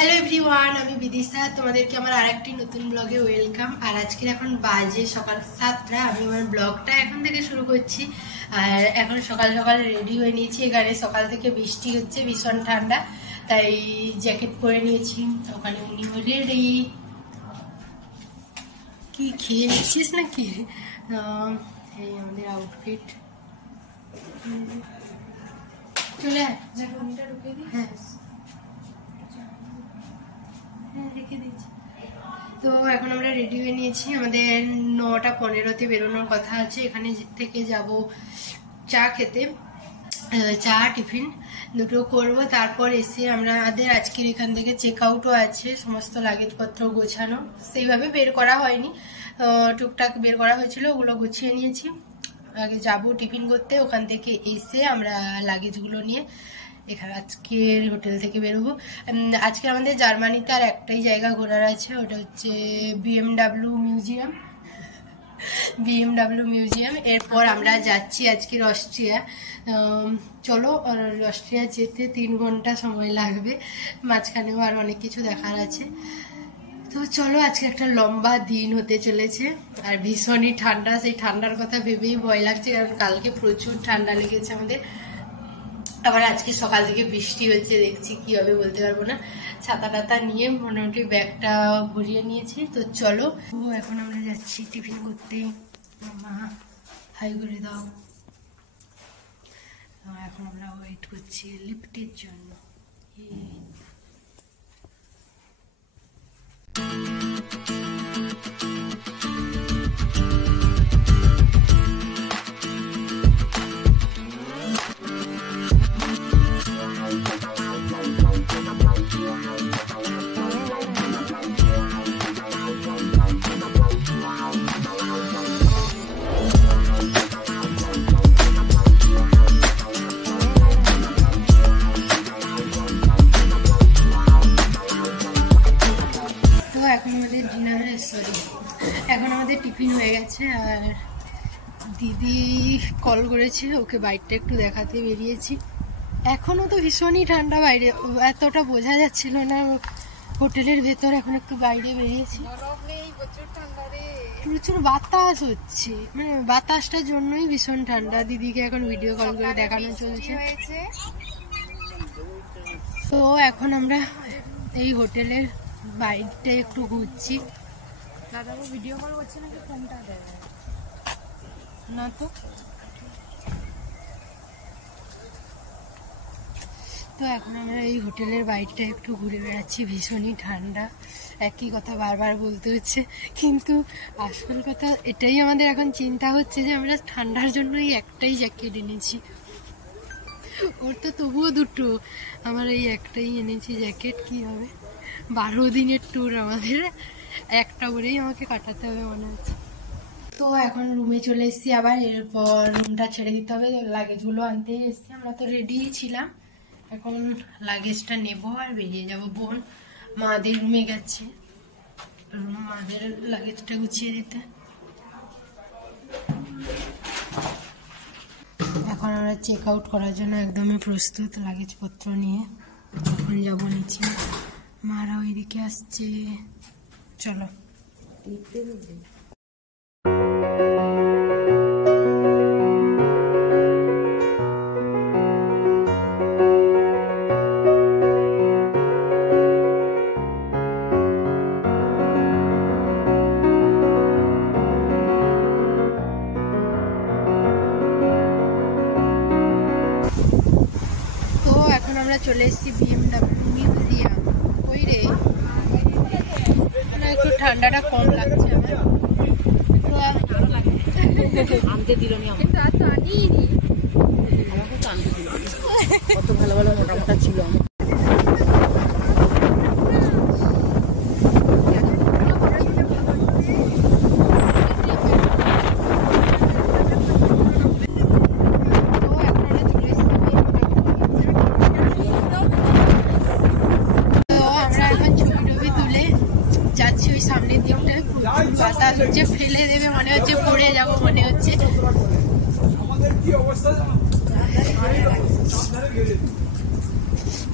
Hello everyone, আমি বিদিশা। তোমাদেরকে আমার আরেকটি নতুন ব্লগে ওয়েলকাম। আর আজকে এখন বাজে সকাল 7টা। আমি আমার ব্লগটা এখন থেকে শুরু করছি। আর এখন সকাল সকাল রেডি হয়ে নিয়েছি। এখানে সকাল থেকে বৃষ্টি হচ্ছে, ভীষণ ঠান্ডা, তাই জ্যাকেট পরে নিয়েছি। ওখানে উনি রেডি। কি খেয়ে নিচ্ছিস নাকি? এই আমাদের আউটফিট। চলে হ্যাঁ রেখে দিচ্ছি। তো এখন আমরা রেডি হয়ে নিয়েছি। আমাদের 9:15-তে বেরোনোর কথা আছে। এখানে থেকে যাব চা খেতে, চা টিফিন দুটো করব। তারপর এসে আমাদের আজকের এখান থেকে চেক আউটও আছে, সমস্ত লাগেজপত্র গোছানো। সেইভাবে বের করা হয়নি, টুকটাক বের করা হয়েছিল, ওগুলো গুছিয়ে নিয়েছি। আগে যাব টিফিন করতে, ওখান থেকে এসে আমরা লাগেজগুলো নিয়ে এখানে আজকের হোটেল থেকে বেরোবো। আজকে আমাদের জার্মানিতে আর একটাই জায়গা ঘোরার আছে, ওটা হচ্ছে BMW মিউজিয়াম। এরপর আমরা যাচ্ছি আজকের অস্ট্রিয়া। চলো, অস্ট্রিয়া যেতে 3 ঘন্টা সময় লাগবে, মাঝখানেও আর অনেক কিছু দেখার আছে। তো চলো, আজকে একটা লম্বা দিন হতে চলেছে। আর ভীষণই ঠান্ডা, সেই ঠান্ডার কথা ভেবেই ভয় লাগছে, কারণ কালকে প্রচুর ঠান্ডা লেগেছে আমাদের। আবার আজকে সকাল থেকে বৃষ্টি হচ্ছে, দেখছি কি হবে বলতে পারবো না। ছাতা টাতা নিয়ে মোটামুটি ব্যাগটা ভরিয়ে নিয়েছি। তো চলো, এখন আমরা যাচ্ছি টিফিন করতে। মা হাই করে দাও। এখন আমরা ওয়েট করছি লিফটের জন্য। এখন আমাদের টিফিন হয়ে গেছে। আর দিদি কল করেছে, ওকে বাইকটা একটু দেখাতে বেরিয়েছি। এখনো তো ভীষণই ঠান্ডা বাইরে, এতটা বোঝা যাচ্ছিল না হোটেলের ভেতর। এখন একটু বাইরে বেরিয়েছি, প্রচুর বাতাস হচ্ছে, মানে বাতাসটার জন্যই ভীষণ ঠান্ডা। দিদিকে এখন ভিডিও কল করে দেখানো চলছে। তো এখন আমরা এই হোটেলের বাইকটা একটু ঘুরছি। দাদাও ভিডিও কল করছে নাকি, ফোনটা দেয় না তো। তো এখন আমরা এই হোটেলের বাইকটা একটু ঘুরে বেড়াচ্ছি। ভীষণই ঠান্ডা, একই কথা বারবার বলতে হচ্ছে, কিন্তু আসল কথা এটাই আমাদের এখন চিন্তা হচ্ছে যে আমরা ঠান্ডার জন্য এই একটাই জ্যাকেট এনেছি। ওর তো তবুও দুটো, আমার এই একটাই এনেছি জ্যাকেট। কি হবে, 12 দিনের ট্যুর আমাদের, একটা করেই আমাকে কাটাতে হবে মনে হচ্ছে। তো এখন রুমে চলে এসেছি আবার। এরপর রুমটা ছেড়ে দিতে হবে, লাগেজগুলো আনতে এসেছি। আমরা তো রেডিই ছিলাম, এখন লাগেজটা নেব আর বেরিয়ে যাব। বোন মাদের রুমে গেছে, মাদের লাগেজটা গুছিয়ে দিতে। এখন আমরা চেক আউট করার জন্য একদমই প্রস্তুত, লাগেজপত্র নিয়ে। এখন যাবো নিচে, মারা ওইদিকে আসছে। চলো। আমরা চলে এসেছি BMW মিউজিয়াম। ওই রে, একটু ঠান্ডাটা কম লাগছে আমার। আনতে দিল নি, আমাকে তো আনিনি, আমাকে তো আনতে দিল। কত ভালো ভালো মোটা মোটা ছিল। সামনের দিকটায় বাতাস হচ্ছে, ফেলে দেবে মনে হচ্ছে, পড়ে যাবো মনে হচ্ছে।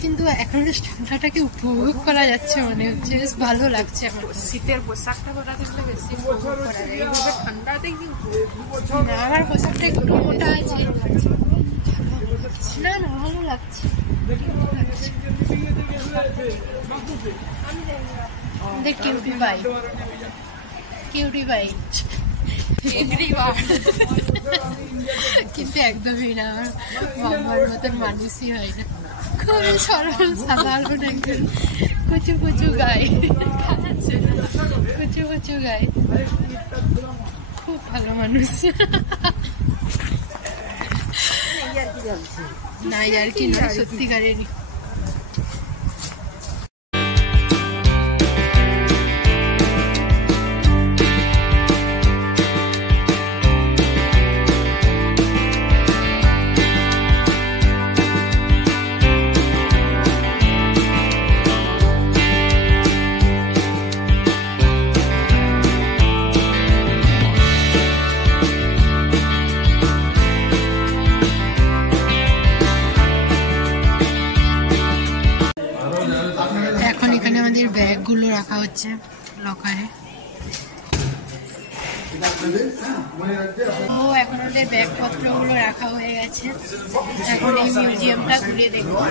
কিন্তু এখন বেশ ঠান্ডাটাকে উপভোগ করা যাচ্ছে, মনে হচ্ছে বেশ ভালো লাগছে। এখন শীতের পোশাকটা পরা থাকলে বেশি উপভোগ করা যায়, এইভাবে ঠান্ডাতে কি না, আমার পোশাকটা একটু মোটা আছে, না না ভালো লাগছে। দেখ কিউটি বাই, কিউটি বাই কিন্তু একদমই না, আমার মামার মতন মানুষই হয় না, খুবই সরল সাধারণ একজন কুচু কুচু গায়ে, কুচু কুচু গায়ে, খুব ভালো মানুষ। না আর কি নয়, সত্যিকারেরই। ব্যাগগুলো রাখা হচ্ছে লকারে। ও এখন ওদের ব্যাগপত্রগুলো রাখা হয়ে গেছে, এখন এই মিউজিয়ামটা ঘুরে দেখবো।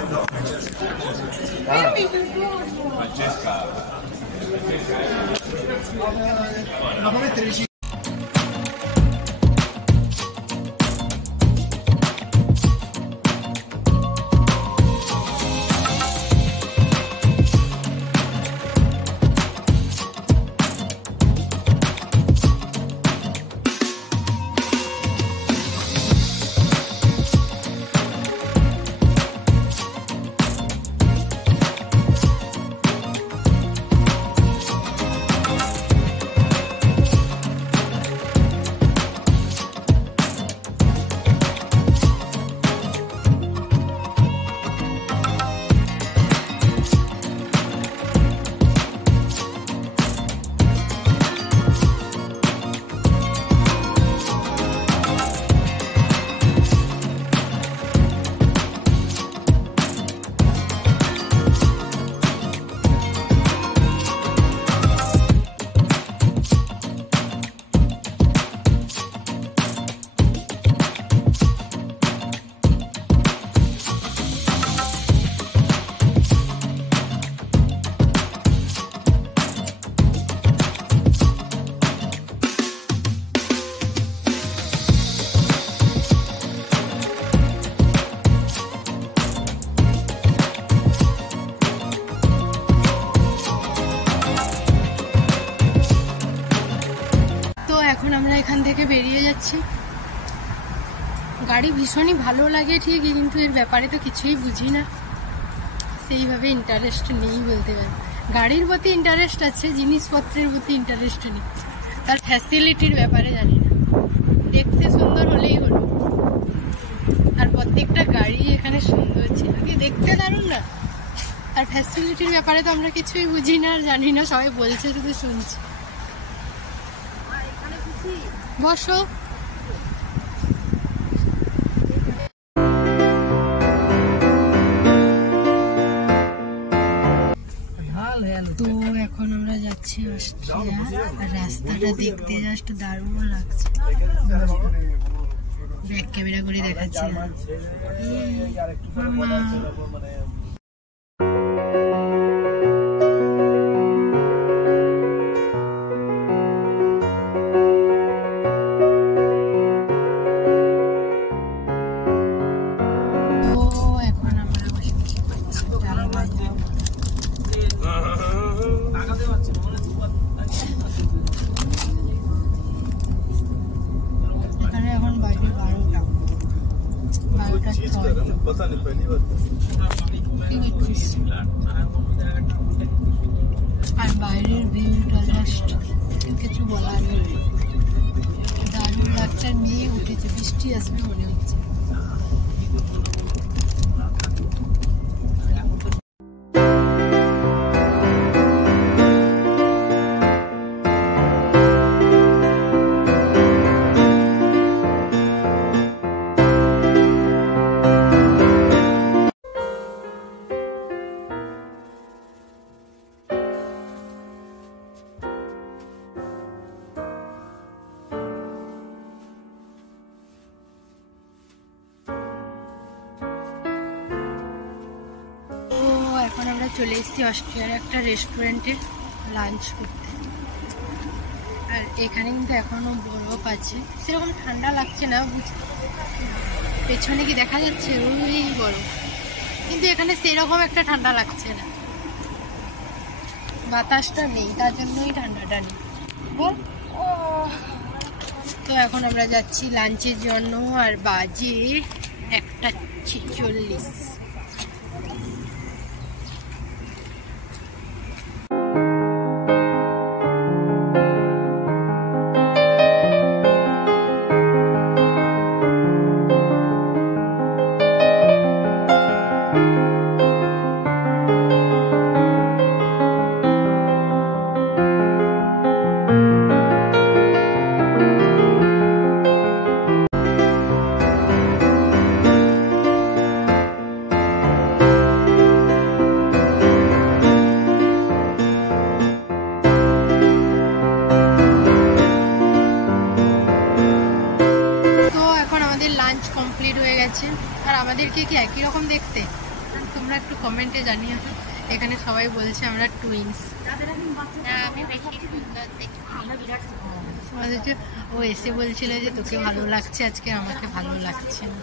এখন আমরা এখান থেকে বেরিয়ে যাচ্ছি। গাড়ি ভীষণই ভালো লাগে ঠিকই, কিন্তু এর ব্যাপারে তো কিছুই বুঝি না, সেইভাবে ইন্টারেস্ট নেই বলতে পারি। গাড়ির প্রতি ইন্টারেস্ট আছে, জিনিসপত্রের প্রতি ইন্টারেস্ট নেই, তার ফ্যাসিলিটির ব্যাপারে জানি না। দেখতে সুন্দর হলেই হলো, আর প্রত্যেকটা গাড়ি এখানে সুন্দর ছিল, কি দেখতে দারুণ না। আর ফ্যাসিলিটির ব্যাপারে তো আমরা কিছুই বুঝি না আর জানি না, সবাই বলছে শুধু শুনছি। বসো। তো এখন আমরা যাচ্ছি অস্ট্রিয়া, আর রাস্তাটা দেখতে জাস্ট দারুণ লাগছে। ব্যাক ক্যামেরা করে দেখাচ্ছি। আর বাইরের ভিউটা জাস্ট কিছু বলার নেই, দারুণ লাগছে। মেয়ে উঠেছে, বৃষ্টি আসবে মনে হচ্ছে। চলে এসেছি অস্ট্রিয়ার একটা রেস্টুরেন্টে লাঞ্চ করতে। আর এখানে কিন্তু এখনো বরফ আছে, সেরকম ঠান্ডা লাগছে না, পেছনে কি দেখা যাচ্ছে ওই বরফ, কিন্তু এখানে সেরকম একটা ঠান্ডা লাগছে না, বাতাসটা নেই, তার জন্যই ঠান্ডাটা নেই বল। তো এখন আমরা যাচ্ছি লাঞ্চের জন্য, আর বাজে 1:46। লাঞ্চ কমপ্লিট হয়ে গেছে। আর আমাদেরকে কি একই রকম দেখতে? তোমরা একটু কমেন্টে জানিও। এখানে সবাই বলছে আমরা টুইন্স। ও এসে বলছিল যে তোকে ভালো লাগছে আজকে, আমাকে ভালো লাগছে না।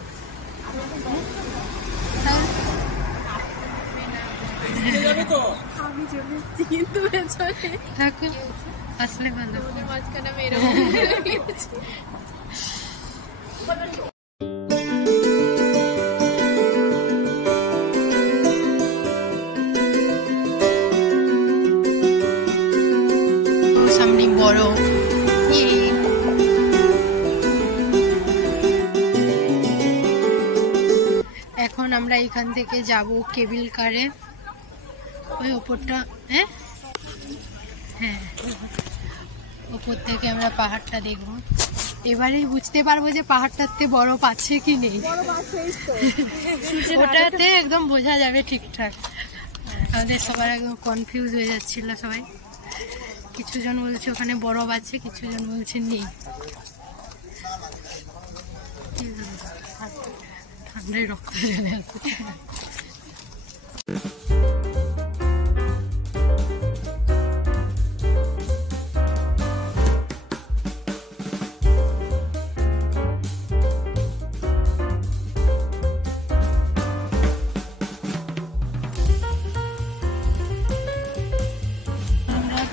থাকো, আসলে ভালো। সামনে বরফ। এখন আমরা এখান থেকে যাব কেবল কারে, ওই ওপরটা। হ্যাঁ, ওপর থেকে আমরা পাহাড়টা দেখবো। এবারেই বুঝতে পারবো যে পাহাড়টাতে বরফ আছে কি নেই। ওটাতে একদম বোঝা যাবে ঠিকঠাক। আমাদের সবার একদম কনফিউজ হয়ে যাচ্ছিল সবাই। কিছু জন বলছে ওখানে বরফ আছে, কিছু জন বলছে নেই। ঠান্ডায় রক্ত চলে আসে।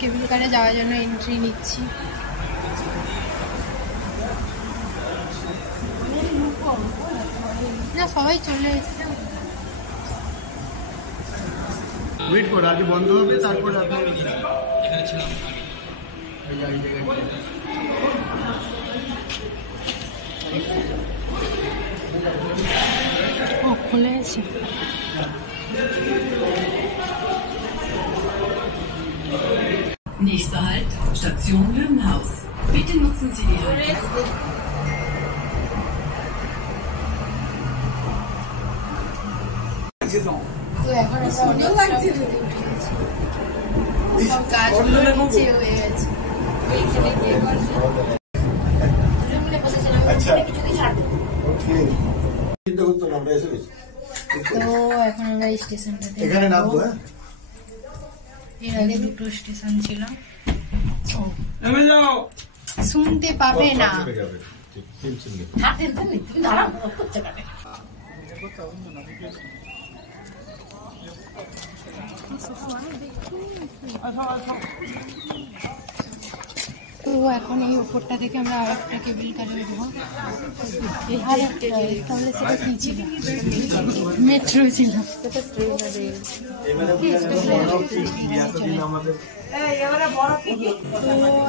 কেবল কারে যাওয়ার জন্য এন্ট্রি নিচ্ছি। না, সবাই চলে এসছে। ওয়েট করো, আগে বন্ধ হবে তারপরে আপনি এখানে ছিলাম। ও খুলে গেছে। Nächster Halt, Station Löwenhaus. Bitte nutzen Sie die Haltung. তো এখন আমরা অনেক সব গাছগুলো নিচে হয়ে গেছে। তো এখন আমরা এই স্টেশনটাতে এখানে নামবো। এর আগে দুটো স্টেশন ছিল, শুনতে পাবে না। তো এখন এই উপরটা থেকে আমরা আর একটা কেবল কারে উঠবো। তাহলে সেটা কি ছিল? মেট্রো ছিল। তো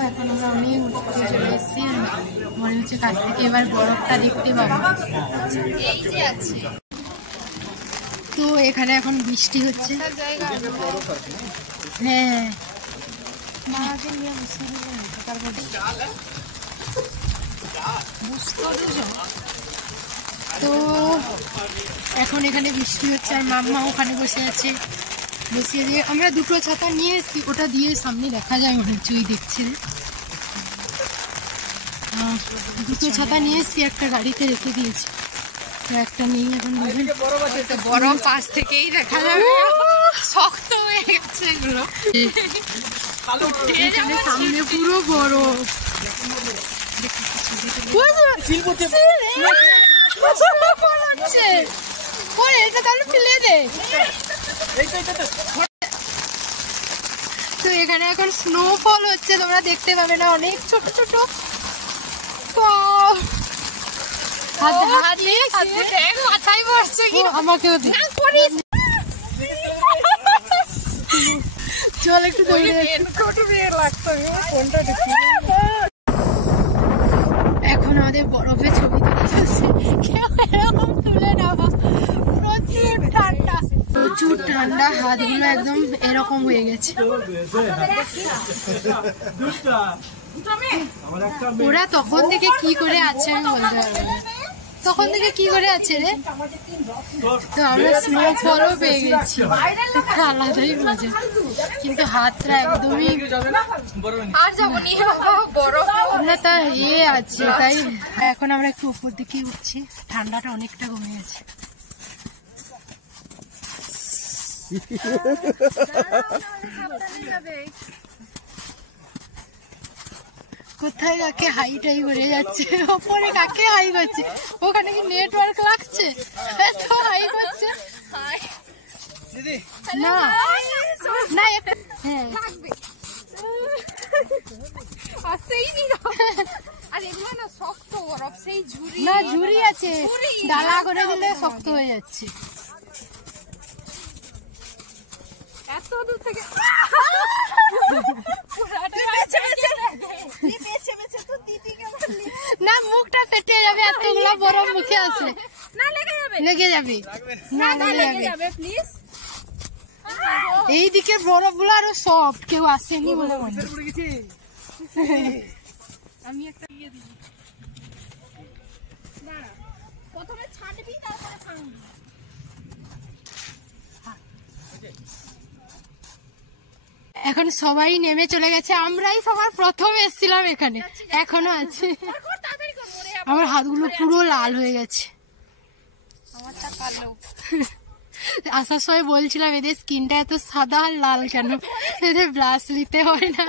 এখন আমরা অনেক উপরে চলে এসেছি, মনে হচ্ছে কাছ থেকে এবার বরফটা দেখতে পাবো। তো এখানে এখন বৃষ্টি হচ্ছে। হ্যাঁ, তো এখন এখানে বৃষ্টি হচ্ছে আর মাম্মা ওখানে বসে আছে। বসিয়ে দিয়ে আমরা দুটো ছাতা নিয়ে এসেছি, ওটা দিয়ে সামনে দেখা যায় মনে হচ্ছে, ওই দেখছি। দুটো ছাতা নিয়ে এসেছি, একটা গাড়িতে রেখে দিয়েছি, একটা নেই। এখন বরফ পাশ থেকেই দেখা যাবে, শক্ত হয়ে গেছে এগুলো। এখানে সামনে পুরো বরফ। এটা তাহলে ফেলে দে। তো এখানে এখন স্নোফল হচ্ছে, তোমরা দেখতে পাবে না, অনেক ছোট ছোট। মাথায় পড়ছে কি, আমাকেও দে। চল একটু এখন আমাদের বরফে ছবি তুলে চলছে, কেউ এরকম তুলে নেওয়া। প্রচুর ঠান্ডা, প্রচুর ঠান্ডা, হাতগুলো একদম এরকম হয়ে গেছে। ওরা তখন থেকে কি করে আছে আমি বলতে পারবো না, তখন থেকে কি করে আছে রে। তো আমরা স্নোফলও পেয়ে গেছি, আলাদাই মজা। কিন্তু হাতটা একদমই আর যাবনি, আমরা তা আছে তাই। এখন আমরা একটু উপর দিকে উঠছি, ঠান্ডাটা অনেকটা কমে গেছে। কোথায় কাকে হাই টাই করে যাচ্ছে, ওপরে কাকে হাই করছে, ওখানে কি নেটওয়ার্ক লাগছে, এত হাই করছে। না না হ্যাঁ না, ঝুড়ি আছে, ডালা করে দিলে শক্ত হয়ে যাচ্ছে। এত দূর থেকে না, মুখটা ফেটে যাবে, এতগুলো বরফ মুখে আসলে লেগে যাবে। এইদিকে বরফ গুলো আরো সফট, কেউ আসেনি বলে মনে। আমি একটা দিয়ে দিই, প্রথমে ছাড়বি তারপরে ভাঙবি। এখন সবাই নেমে চলে গেছে, আমরাই সবার প্রথম এসেছিলাম এখানে, এখনো আছে। আমার হাতগুলো পুরো লাল হয়ে গেছে। আসার সময় বলছিলাম এদের স্কিনটা এত সাদা আর লাল কেন, এদের ব্রাশ নিতে হয় না,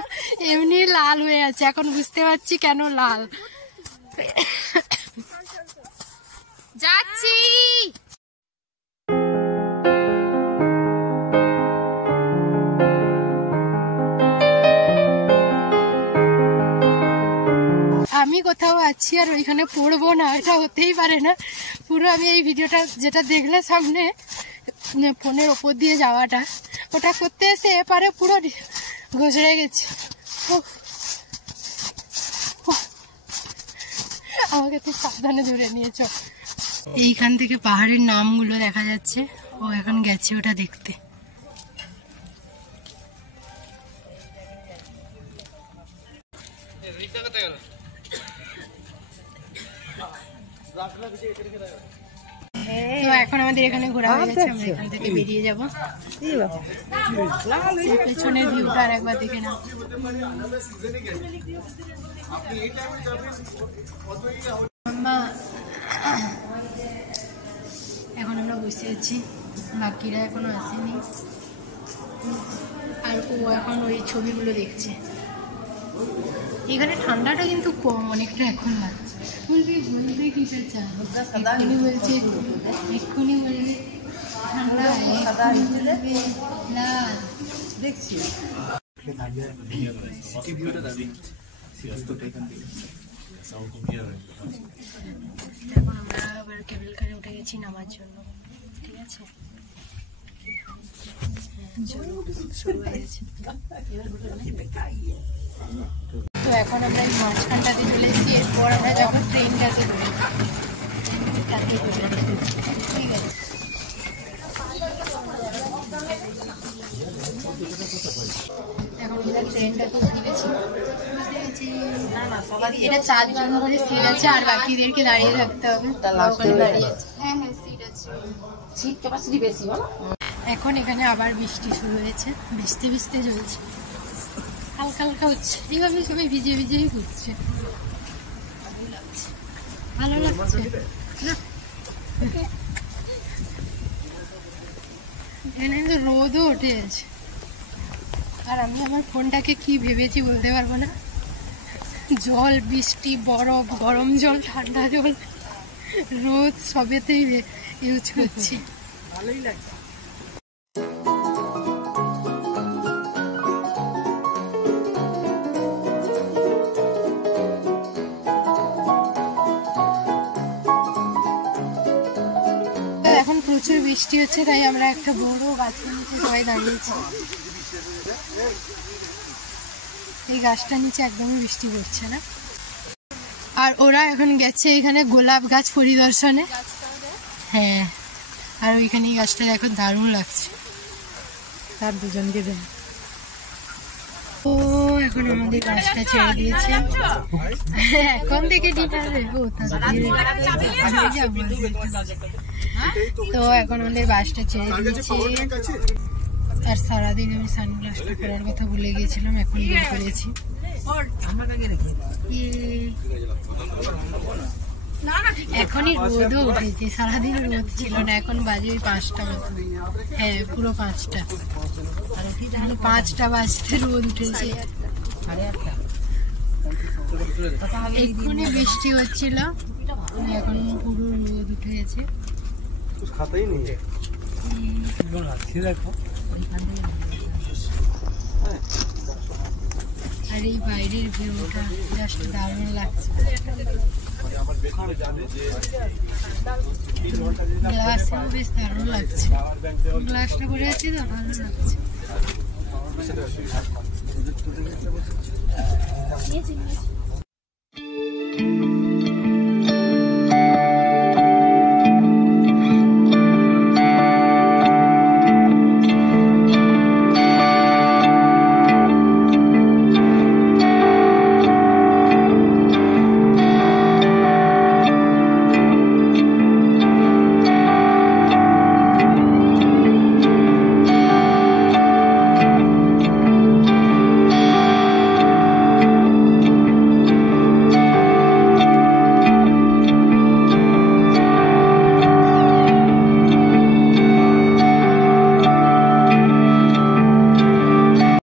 এমনি লাল হয়ে আছে। এখন বুঝতে পারছি কেন লাল। যাচ্ছি। আমি কোথাও আছি আর ওইখানে পড়বো না, এটা হতেই পারে না। পুরো আমি এই ভিডিওটা যেটা দেখলে সামনে ফোনের ওপর দিয়ে যাওয়াটা, ওটা করতে এসে এপারে পুরো ঘষড়ে গেছে। আমাকে তো সাবধানে ধরে নিয়েছ। এইখান থেকে পাহাড়ের নামগুলো দেখা যাচ্ছে, ও এখন গেছে ওটা দেখতে। তো এখন আমাদের এখানে ঘোরা হয়ে গেছে, আমরা এখান থেকে বেরিয়ে যাবো। পেছনের ভিউটা আর একবার দেখে নাও। এখন আমরা বসে আছি, বাকিরা এখনো আসেনি, আর ও এখন ওই ছবিগুলো দেখছে। এখানে ঠান্ডাটা কিন্তু কম অনেকটা এখন লাগছে। বলতে কিসের চা এক্ষুনি বলছে, এক্ষুনি বলবে ঠান্ডা, লাল দেখছি। এখন আমরা আবার কেবল কারে উঠে গেছি নামার জন্য, ঠিক আছে। তো এখন আমরা এই মাঝখানটাতে চলে এসেছি, এরপর আমরা যাবো ট্রেনটাতে করে, ঠিক আছে। এখন আমরা ট্রেনটাতে উঠে গেছি, এটা 4 জন করে সিট আছে, আর বাকিদেরকে দাঁড়িয়ে থাকতে হবে। হ্যাঁ হ্যাঁ সিট আছে, সিট ক্যাপাসিটি বেশি। এখন এখানে আবার বৃষ্টি শুরু হয়েছে, ভিজতে ভিজতে চলছে, হালকা হালকা হচ্ছে, এইভাবে সবাই ভিজে ভিজেই ঘুরছে, ভালো লাগছে। এখানে কিন্তু রোদও উঠে আছে। আর আমি আমার ফোনটাকে কি ভেবেছি বলতে পারবো না। জল, বৃষ্টি, বরফ, গরম জল, ঠান্ডা জল, রোদ সবেতেই ইউজ করছি। ভালোই লাগছে। এখন প্রচুর বৃষ্টি হচ্ছে, তাই আমরা একটা বড় গাছের নিচে সবাই দাঁড়িয়েছি। এই গাছটার নিচে একদমই বৃষ্টি পড়ছে না। আর ওরা এখন গেছে এখানে গোলাপ গাছ পরিদর্শনে। হ্যাঁ, আর ওইখানে এই গাছটা এখন দারুণ লাগছে। তার দুজনকে দেন। ও এখন আমাদের গাছটা ছেড়ে দিয়েছে। এখন থেকে ডিনার দেবো, তো এখন আমাদের বাসটা ছেড়ে দিয়েছে। আর সারাদিন আমি সানগ্লাসটা পরার কথা ভুলে গিয়েছিলাম, এখন বের করেছি। এখনই রোদও উঠেছে, সারাদিন রোদ ছিল না। এখন বাজে ওই 5টা মতো। হ্যাঁ, পুরো 5টা, 5টা বাজতে রোদ উঠেছে। এক্ষুনি বৃষ্টি হচ্ছিল, এখন পুরো রোদ উঠে গেছে। আর এই বাইরের ভিউটা জাস্ট দারুণ লাগছে। গ্লাসেও বেশ দারুণ লাগছে, গ্লাসটা করে আছি তো ভালো লাগছে।